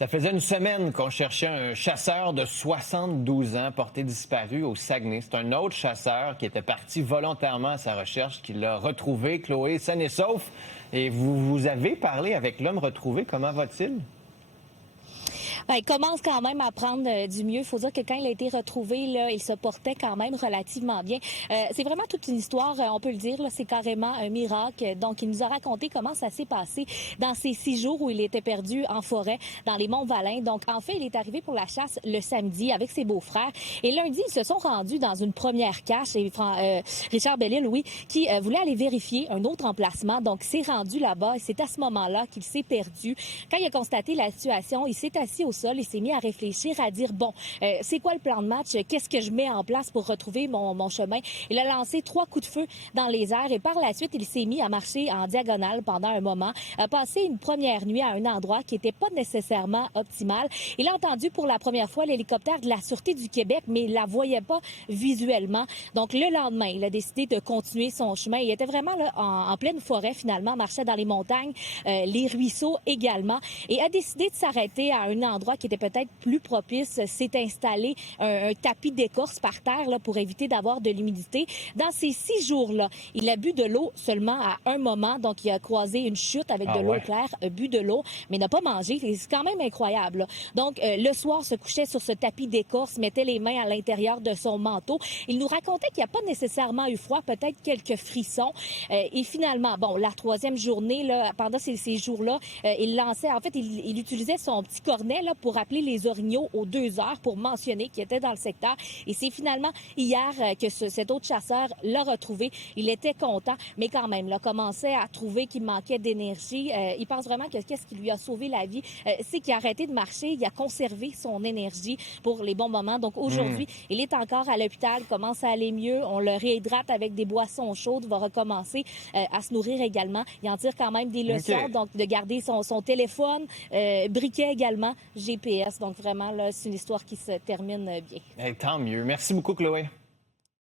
Ça faisait une semaine qu'on cherchait un chasseur de 72 ans porté disparu au Saguenay. C'est un autre chasseur qui était parti volontairement à sa recherche, qui l'a retrouvé, Chloé, sain et sauf. Et vous avez parlé avec l'homme retrouvé. Comment va-t-il? Ben, il commence quand même à prendre du mieux. Il faut dire que quand il a été retrouvé, là, il se portait quand même relativement bien. C'est vraiment toute une histoire, on peut le dire. C'est carrément un miracle. Donc, il nous a raconté comment ça s'est passé dans ces 6 jours où il était perdu en forêt, dans les Monts-Valin. Donc, en fait, il est arrivé pour la chasse le samedi avec ses beaux-frères. Et lundi, ils se sont rendus dans une première cache. Et Richard Bellil, oui, qui voulait aller vérifier un autre emplacement. Donc, il s'est rendu là-bas et c'est à ce moment-là qu'il s'est perdu. Quand il a constaté la situation, il s'est assis au sol et s'est mis à réfléchir, à dire, bon, c'est quoi le plan de match? Qu'est-ce que je mets en place pour retrouver mon chemin? Il a lancé 3 coups de feu dans les airs et par la suite, il s'est mis à marcher en diagonale pendant un moment, a passé une première nuit à un endroit qui n'était pas nécessairement optimal. Il a entendu pour la première fois l'hélicoptère de la Sûreté du Québec, mais il la voyait pas visuellement. Donc, le lendemain, il a décidé de continuer son chemin. Il était vraiment là, en pleine forêt, finalement, marchait dans les montagnes, les ruisseaux également, et a décidé de s'arrêter à un endroit qui était peut-être plus propice. S'est installé un tapis d'écorce par terre là, pour éviter d'avoir de l'humidité. Dans ces 6 jours-là, il a bu de l'eau seulement à un moment. Donc, il a croisé une chute avec de l'eau claire, a bu de l'eau, mais n'a pas mangé. C'est quand même incroyable. Là. Donc, le soir, se couchait sur ce tapis d'écorce, mettait les mains à l'intérieur de son manteau. Il nous racontait qu'il n'y a pas nécessairement eu froid, peut-être quelques frissons. Et finalement, bon, la 3e journée, là, pendant ces jours-là, il lançait, en fait, il utilisait son petit cornet là, pour appeler les orignaux aux 2 heures pour mentionner qu'il était dans le secteur. Et c'est finalement hier que cet autre chasseur l'a retrouvé. Il était content, mais quand même, il a commencé à trouver qu'il manquait d'énergie. Il pense vraiment que qu'est-ce qui lui a sauvé la vie, c'est qu'il a arrêté de marcher, il a conservé son énergie pour les bons moments. Donc aujourd'hui, il est encore à l'hôpital, commence à aller mieux. On le réhydrate avec des boissons chaudes, va recommencer à se nourrir également. Il en tire quand même des leçons, donc de garder son téléphone, briquet également, GPS. Donc vraiment, là, c'est une histoire qui se termine bien. Hey, tant mieux. Merci beaucoup, Chloé.